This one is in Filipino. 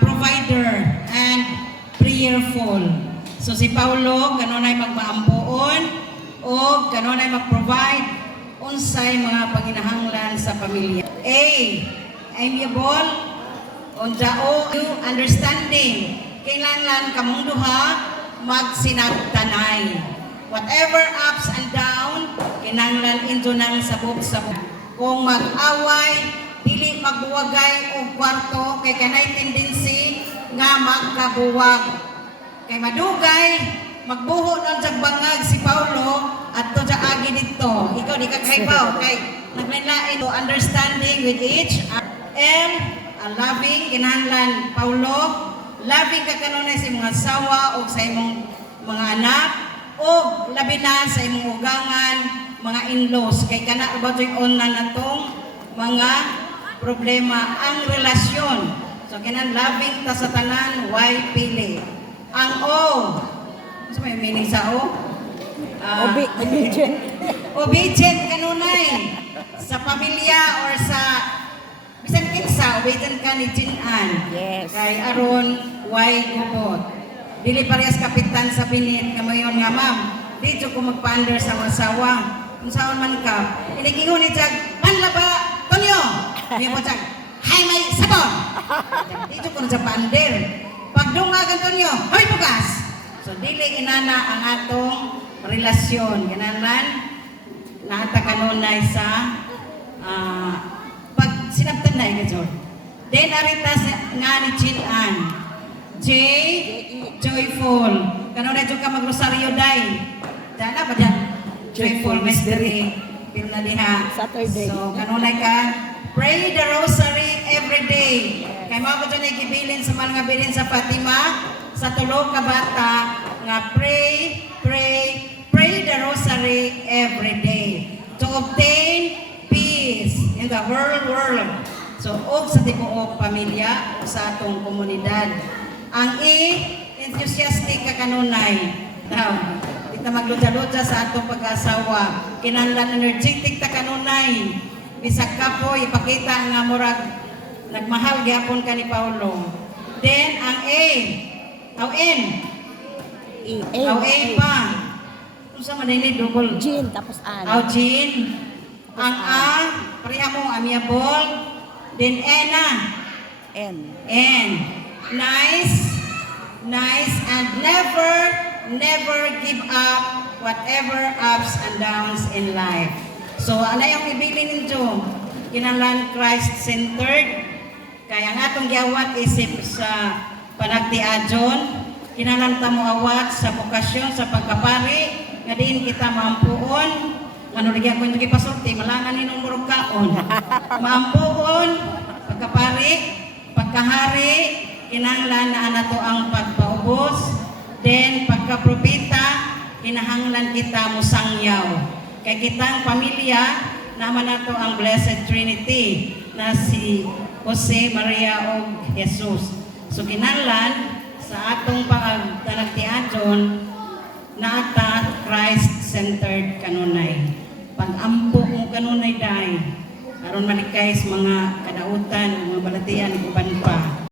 provider and prayerful. So si Paulo kanunay magmaampuon o kanunay mag-provide unsay mga panginahanglan sa pamilya. A. Amiable. Undao, understanding. Kailangan kamong duha magsinagtanay. Whatever ups and down, kinahanglan into nang sabog-sabog. Kung mag-away, dili magbuwagay o kwarto, kay kanay tendency nga magkabuwag. Kay madugay, magbuho ng jagbangag si Paulo at to sa agi dito. Ikaw di ka kaibaw, kay naglain to understanding with each. M. Loving, kinahanglan Paulo, loving ka kanunay sa mga asawa o sa imong mga anak o labi na sa imong ugangan, mga in-laws. Kay kana ubatoy on na natong mga problema ang relasyon. So kinahanglan loving ta sa tanan, why pili. Ang O, ano may meaning sa O? Obedient. Obedient kanunay sa pamilya or sa bisan kinsa, obedient ka ni Jinan. Yes. Kay aron why gubot. Dili parehas kapitan sa pinit kamayon nga ma'am. Dito ko magpa-under sa mga asawa. Kung saan man ka, inigingon ni Jag, panlaba, Tonyo! Hindi mo Jag, hay may sabon! Dito ko na sa pa-under. Pagdungagan Tonyo, hay bukas! So dili inana ang atong relasyon. Kinahanglan naata kanunay sa pag sinabtan na ito. Then arita nga ni Jinan. J. Joyful. Kanunay dyan ka magrosaryo day. Diyan ba dyan? Joyful mystery. Pil na diha. Saturday. So kanunay ka. Pray the rosary every day. Kaya mga ko dyan ay gibilin sa mga bilin sa Fatima. Sa tulog ka bata. Nga pray the rosary every day. To obtain peace in the world. So, og sa tibuok pamilya, sa atong komunidad. Ang E, enthusiastic ka kanunay. Daw, di ta magluja-luja sa atong pag-asawa. Kinahanglan energetic ta kanunay. Bisag ka po, ipakita nga murag nagmahal gyapon ka ni Paulo. Then, ang A, ang N. Ang A pa. Kung sa manini, double. Jean, tapos Ann. Ang Jean. Ang A, pareha mo, amiable. Then Ena. N. And nice and never give up whatever ups and downs in life. So ano yung ibilin ninyo? Kinahanglan Christ-centered. Kaya nga itong giawat isip sa panagtiadyon. Kinahanglan ta mo awat sa bukasyon, sa pagkapari. Nga din kita maampuon. Ano ligyan ko yung pasulti, malangan ninong murog kaon. Maampuon, pagkapari, pagkahari, kinahanglan na anato ang pagpaubos. Then, pagkapropita, kinahanglan kita musangyaw. Kay kitang pamilya, naman nato ang Blessed Trinity na si Jose, Maria, o Jesus. So, kinahanglan sa atong pagtanagtiadyon, naata Christ-centered kanunay. Pag-ampo mo kanunay dahi, aron malikay sa mga kadautan, mga balatian, uban pa.